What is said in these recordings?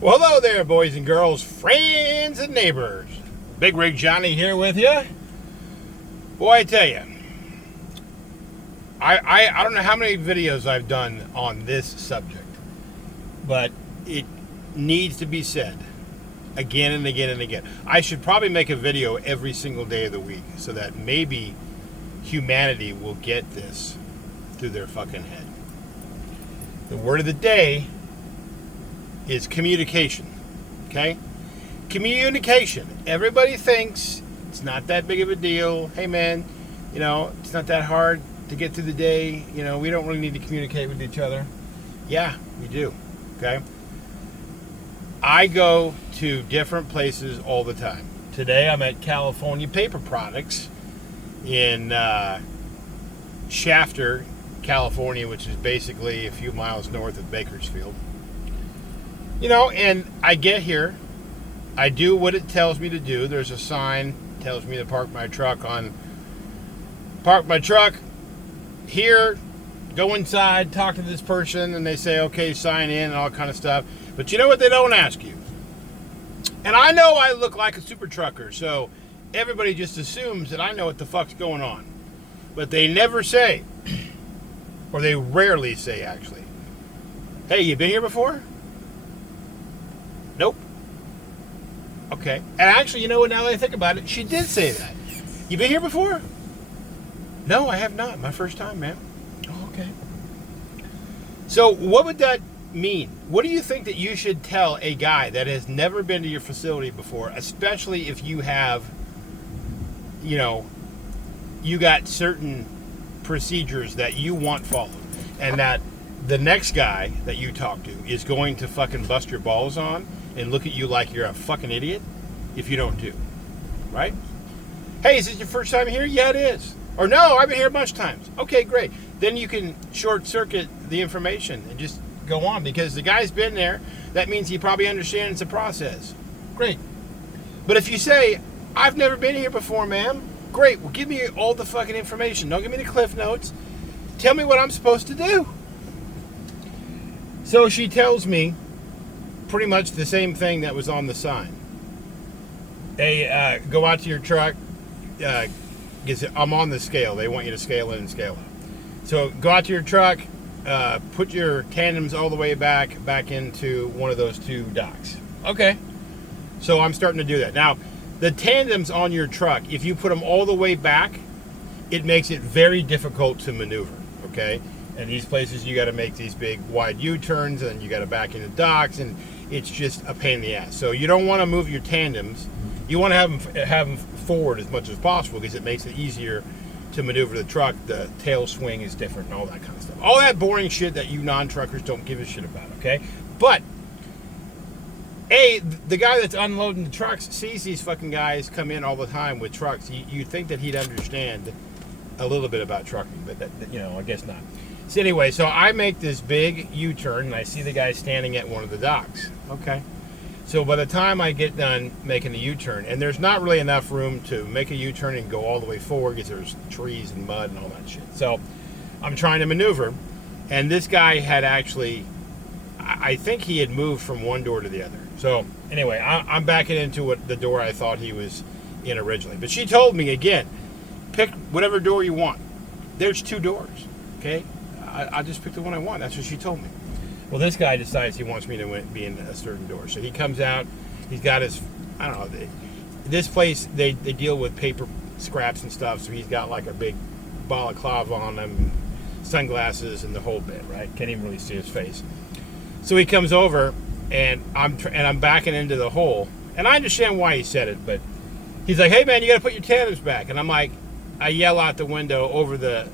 Well, hello there, boys and girls, friends and neighbors. Big Rig Johnny here with you. Boy, I tell you, I don't know how many videos I've done on this subject, but it needs to be said again and again and again. I should probably make a video every single day of the week so that maybe humanity will get this through their fucking head. The word of the day is communication. Okay? Communication. Everybody thinks it's not that big of a deal. Hey man, it's not that hard to get through the day. We don't really need to communicate with each other. Yeah, we do. Okay? I go to different places all the time. Today I'm at California Paper Products in Shafter, California, which is basically a few miles north of Bakersfield. And I get here, I do what it tells me to do. There's a sign that tells me to park my truck here, go inside, talk to this person, and they say, okay, sign in and all kind of stuff. But you know what they don't ask you? And I know I look like a super trucker, so everybody just assumes that I know what the fuck's going on. But they never say, or they rarely say actually, hey, you been here before? Nope. Okay. And actually, now that I think about it, she did say that. You been here before? No, I have not. My first time, man. Oh, okay. So what would that mean? What do you think that you should tell a guy that has never been to your facility before, especially if you have, you got certain procedures that you want followed, and that the next guy that you talk to is going to fucking bust your balls on and look at you like you're a fucking idiot if you don't do, right? Hey, is this your first time here? Yeah, it is. Or no, I've been here a bunch of times. Okay, great. Then you can short circuit the information and just go on, because the guy's been there. That means he probably understands the process. Great. But if you say, I've never been here before, ma'am, great. Well, give me all the fucking information. Don't give me the cliff notes. Tell me what I'm supposed to do. So she tells me pretty much the same thing that was on the sign. Hey, go out to your truck. I'm on the scale. They want you to scale in and scale out. So go out to your truck. Put your tandems all the way back into one of those two docks. Okay. So I'm starting to do that. Now, the tandems on your truck, if you put them all the way back, it makes it very difficult to maneuver. Okay. And these places, you got to make these big wide U-turns, and you got to back into docks, and it's just a pain in the ass. So you don't want to move your tandems. You want to have them forward as much as possible, because it makes it easier to maneuver the truck. The tail swing is different and all that kind of stuff. All that boring shit that you non-truckers don't give a shit about, okay? But, the guy that's unloading the trucks sees these fucking guys come in all the time with trucks. You'd think that he'd understand a little bit about trucking, but I guess not. So anyway, so I make this big U-turn, and I see the guy standing at one of the docks. Okay. So by the time I get done making the U-turn, and there's not really enough room to make a U-turn and go all the way forward, because there's trees and mud and all that shit. So I'm trying to maneuver, and this guy had actually, I think he had moved from one door to the other. So anyway, I'm backing into the door I thought he was in originally. But she told me, again, pick whatever door you want. There's two doors, okay? I just picked the one I want. That's what she told me. Well, this guy decides he wants me to be in a certain door. So he comes out. He's got his, I don't know. This place, they deal with paper scraps and stuff. So he's got like a big balaclava on him, sunglasses, and the whole bit, right? Can't even really see his face. So he comes over, and I'm backing into the hole. And I understand why he said it, but he's like, hey, man, you got to put your tandems back. And I'm like, I yell out the window over the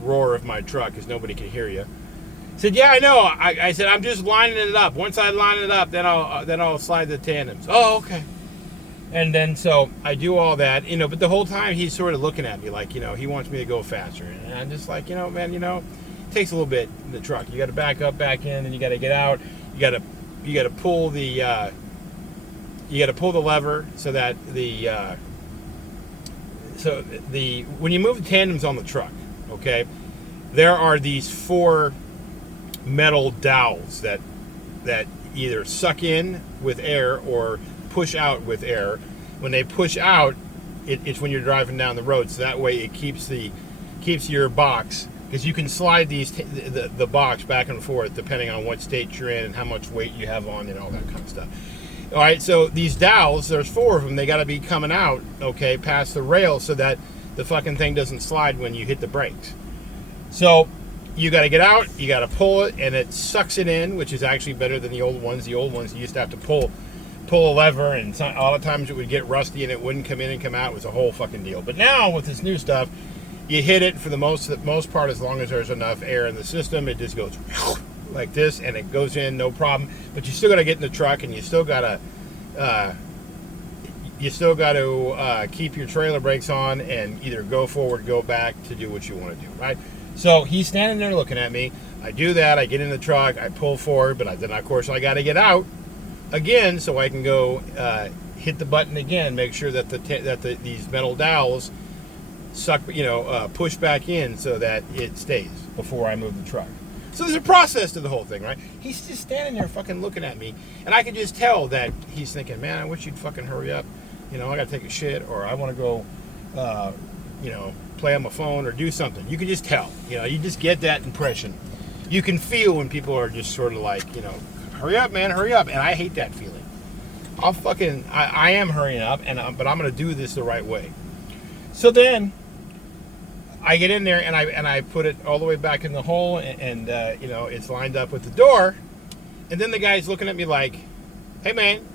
roar of my truck, because nobody can hear you. I said, yeah, I know. I said, I'm just lining it up. Once I line it up, then I'll slide the tandems. Oh, okay. And then so I do all that, but the whole time he's sort of looking at me like, he wants me to go faster. And I'm just like, man, it takes a little bit in the truck. You got to back up, back in, then you got to get out. You got to pull the lever so that when you move the tandems on the truck, okay, there are these 4 metal dowels that either suck in with air or push out with air. When they push out, it's when you're driving down the road, so that way it keeps your box, because you can slide the box back and forth depending on what state you're in and how much weight you have on and all that kind of stuff. All right, so these dowels, there's 4 of them. They got to be coming out, okay, past the rail so that the fucking thing doesn't slide when you hit the brakes. So you got to get out, you got to pull it, and it sucks it in, which is actually better than the old ones. The old ones, you used to have to pull a lever, and a lot of times it would get rusty and it wouldn't come in and come out. It was a whole fucking deal. But now with this new stuff, you hit it for the most part, as long as there's enough air in the system, it just goes like this, and it goes in, no problem. But you still got to get in the truck, and you still got to keep your trailer brakes on and either go forward, go back to do what you want to do, right? So he's standing there looking at me. I do that. I get in the truck. I pull forward, but then of course I got to get out again so I can go hit the button again, make sure that these metal dowels suck, push back in so that it stays before I move the truck. So there's a process to the whole thing, right? He's just standing there fucking looking at me, and I can just tell that he's thinking, man, I wish you'd fucking hurry up. I got to take a shit, or I want to go, play on my phone or do something. You can just tell. You just get that impression. You can feel when people are just sort of like, hurry up, man, hurry up. And I hate that feeling. I am hurrying up, but I'm going to do this the right way. So then I get in there and I put it all the way back in the hole, and it's lined up with the door. And then the guy's looking at me like, hey, man,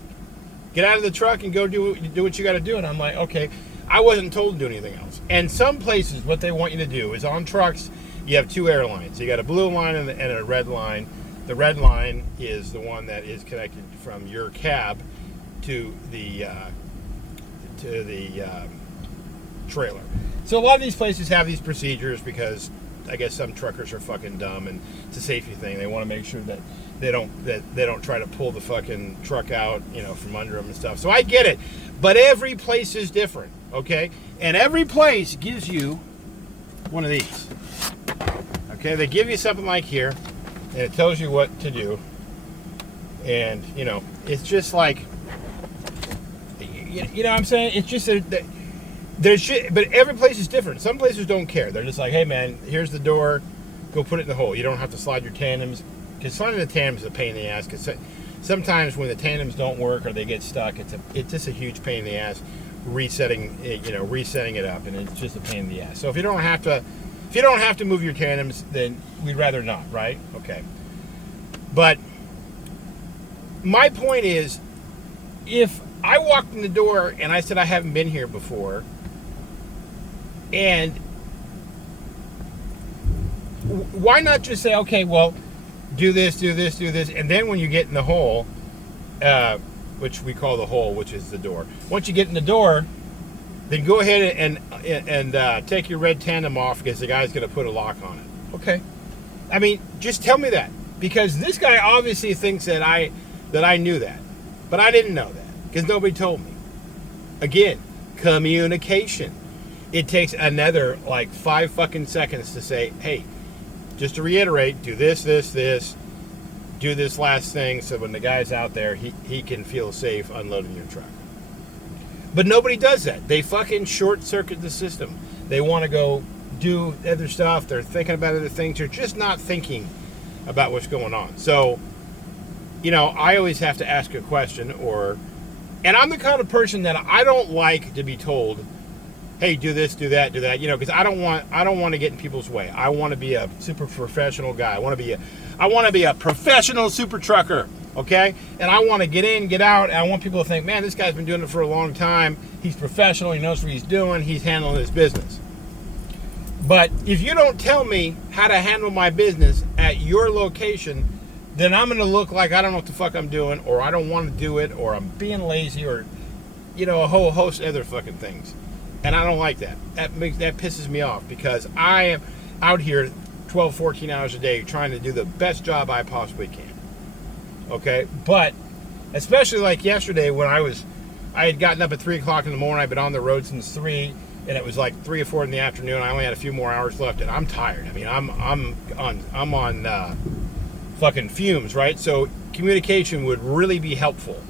get out of the truck and go do what you got to do. And I'm like, okay. I wasn't told to do anything else. And some places, what they want you to do is, on trucks, you have 2 air lines. You got a blue line and a red line. The red line is the one that is connected from your cab to the trailer. So a lot of these places have these procedures because I guess some truckers are fucking dumb, and it's a safety thing. They want to make sure that they don't try to pull the fucking truck out, from under them and stuff. So I get it, but every place is different, okay? And every place gives you one of these. Okay, they give you something like here, and it tells you what to do. And it's just like, what I'm saying? It's just there's shit, but every place is different. Some places don't care. They're just like, hey man, here's the door, go put it in the hole. You don't have to slide your tandems, because sliding the tandems is a pain in the ass. Because sometimes when the tandems don't work or they get stuck, it's just a huge pain in the ass resetting it up, and it's just a pain in the ass. So if you don't have to move your tandems, then we'd rather not, right? Okay. But my point is, if I walked in the door and I said I haven't been here before, and why not just say, okay, well, do this, and then when you get in the hole, which we call the hole, which is the door. Once you get in the door, then go ahead and take your red tandem off, because the guy's going to put a lock on it. Okay. I mean, just tell me that, because this guy obviously thinks that I knew that, but I didn't know that because nobody told me. Again, communication. It takes another like 5 fucking seconds to say, hey, just to reiterate, do this, do this last thing, so when the guy's out there, he can feel safe unloading your truck. But nobody does that. They fucking short circuit the system. They want to go do other stuff. They're thinking about other things. They're just not thinking about what's going on. So, I always have to ask a question, and I'm the kind of person that I don't like to be told, hey, do this, do that, because I don't want to get in people's way. I want to be a super professional guy. I want to be a professional super trucker, okay? And I want to get in, get out, and I want people to think, man, this guy's been doing it for a long time. He's professional. He knows what he's doing. He's handling his business. But if you don't tell me how to handle my business at your location, then I'm going to look like I don't know what the fuck I'm doing, or I don't want to do it, or I'm being lazy, or, a whole host of other fucking things. And I don't like that. That pisses me off, because I am out here 12, 14 hours a day trying to do the best job I possibly can. Okay? But especially like yesterday when I had gotten up at 3 o'clock in the morning. I've been on the road since 3, and it was like 3 or 4 in the afternoon. I only had a few more hours left, and I'm tired. I mean, I'm on fucking fumes, right? So communication would really be helpful.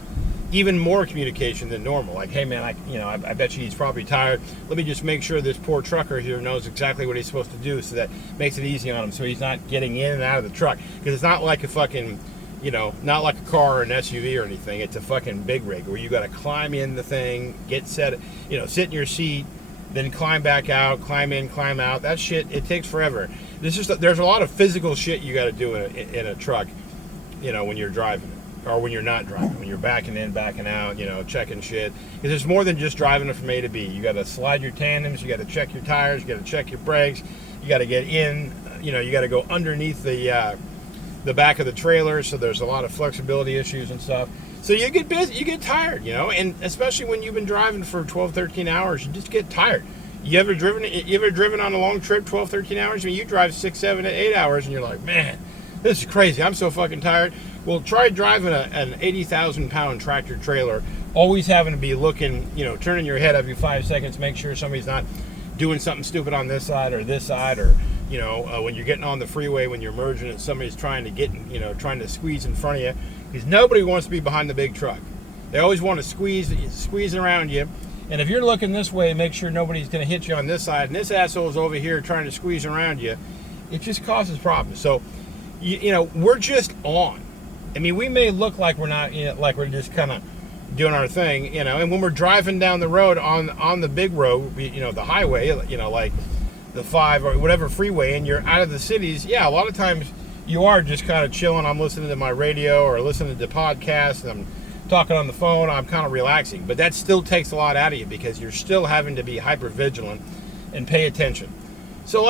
Even more communication than normal. Like, hey man, I bet you he's probably tired. Let me just make sure this poor trucker here knows exactly what he's supposed to do, so that makes it easy on him, so he's not getting in and out of the truck. Because it's not like a fucking, not like a car or an SUV or anything. It's a fucking big rig where you got to climb in the thing, get set, sit in your seat, then climb back out, climb in, climb out. That shit, it takes forever. There's a lot of physical shit you got to do in a truck, when you're driving it. Or when you're not driving, when you're backing in, backing out, checking shit. Because there's more than just driving it from A to B. You got to slide your tandems, you got to check your tires, you got to check your brakes, you got to get in, you got to go underneath the back of the trailer, so there's a lot of flexibility issues and stuff. So you get busy, you get tired, and especially when you've been driving for 12, 13 hours, you just get tired. You ever driven on a long trip, 12, 13 hours? I mean, you drive 6, 7, 8 hours, and you're like, man, this is crazy. I'm so fucking tired. Well, try driving an 80,000-pound tractor trailer, always having to be looking, turning your head every 5 seconds, make sure somebody's not doing something stupid on this side, or when you're getting on the freeway, when you're merging and somebody's trying to trying to squeeze in front of you, because nobody wants to be behind the big truck. They always want to squeeze around you. And if you're looking this way, make sure nobody's going to hit you on this side, and this asshole's over here trying to squeeze around you. It just causes problems. So, we're just on. I mean, we may look like we're not, like we're just kind of doing our thing, and when we're driving down the road on the big road, the highway, like the 5 or whatever freeway, and you're out of the cities, a lot of times you are just kind of chilling. I'm listening to my radio or listening to podcasts, and I'm talking on the phone. I'm kind of relaxing, but that still takes a lot out of you because you're still having to be hyper vigilant and pay attention. So,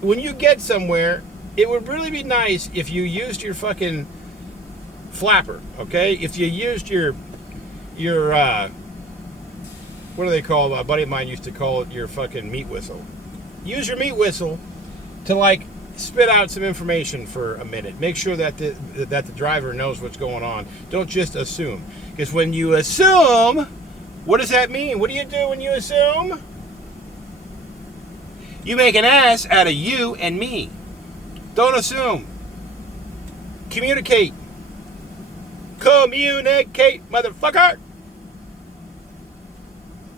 when you get somewhere, it would really be nice if you used your fucking flapper, okay? If you used your what do they call? A buddy of mine used to call it your fucking meat whistle. Use your meat whistle to spit out some information for a minute. Make sure that the driver knows what's going on. Don't just assume, because when you assume, what does that mean? What do you do when you assume? You make an ass out of you and me. Don't assume. Communicate. Communicate, motherfucker.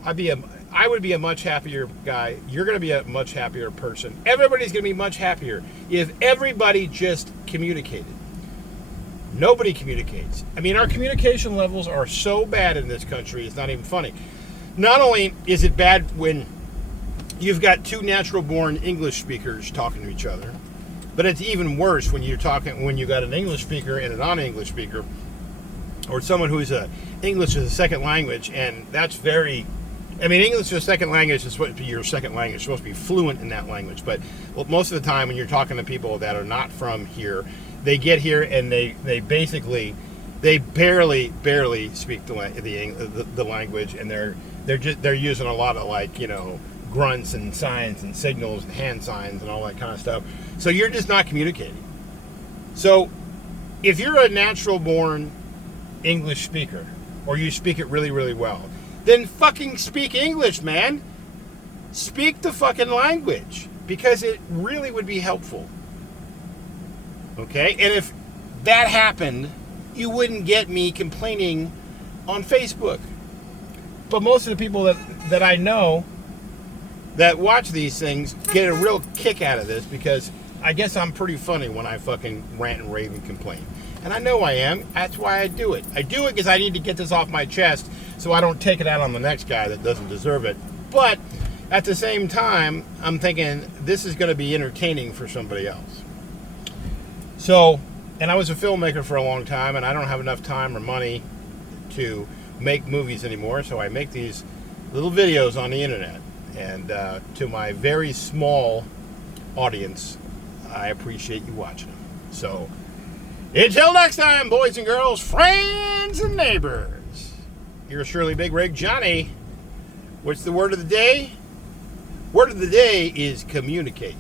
I would be a much happier guy. You're going to be a much happier person. Everybody's going to be much happier if everybody just communicated. Nobody communicates. I mean, our communication levels are so bad in this country, it's not even funny. Not only is it bad when you've got two natural-born English speakers talking to each other, but it's even worse when you got an English speaker and a non-English speaker, or someone who's English as a second language, and that's very... I mean, English as a second language is supposed to be your second language. You're supposed to be fluent in that language. But most of the time when you're talking to people that are not from here, they get here and they barely speak the language, and they're using a lot of grunts and signs and signals and hand signs and all that kind of stuff. So you're just not communicating. So if you're a natural-born English speaker, or you speak it really, really well, then fucking speak English, man. Speak the fucking language, because it really would be helpful. Okay? And if that happened, you wouldn't get me complaining on Facebook. But most of the people that I know that watch these things get a real kick out of this, because I guess I'm pretty funny when I fucking rant and rave and complain. And I know I am. That's why I do it. I do it because I need to get this off my chest so I don't take it out on the next guy that doesn't deserve it. But at the same time, I'm thinking this is going to be entertaining for somebody else. So, and I was a filmmaker for a long time, and I don't have enough time or money to make movies anymore, so I make these little videos on the internet. And to my very small audience, I appreciate you watching them. So, until next time, boys and girls, friends and neighbors, here's Shirley Big Rig Johnny. What's the word of the day? Word of the day is communicate.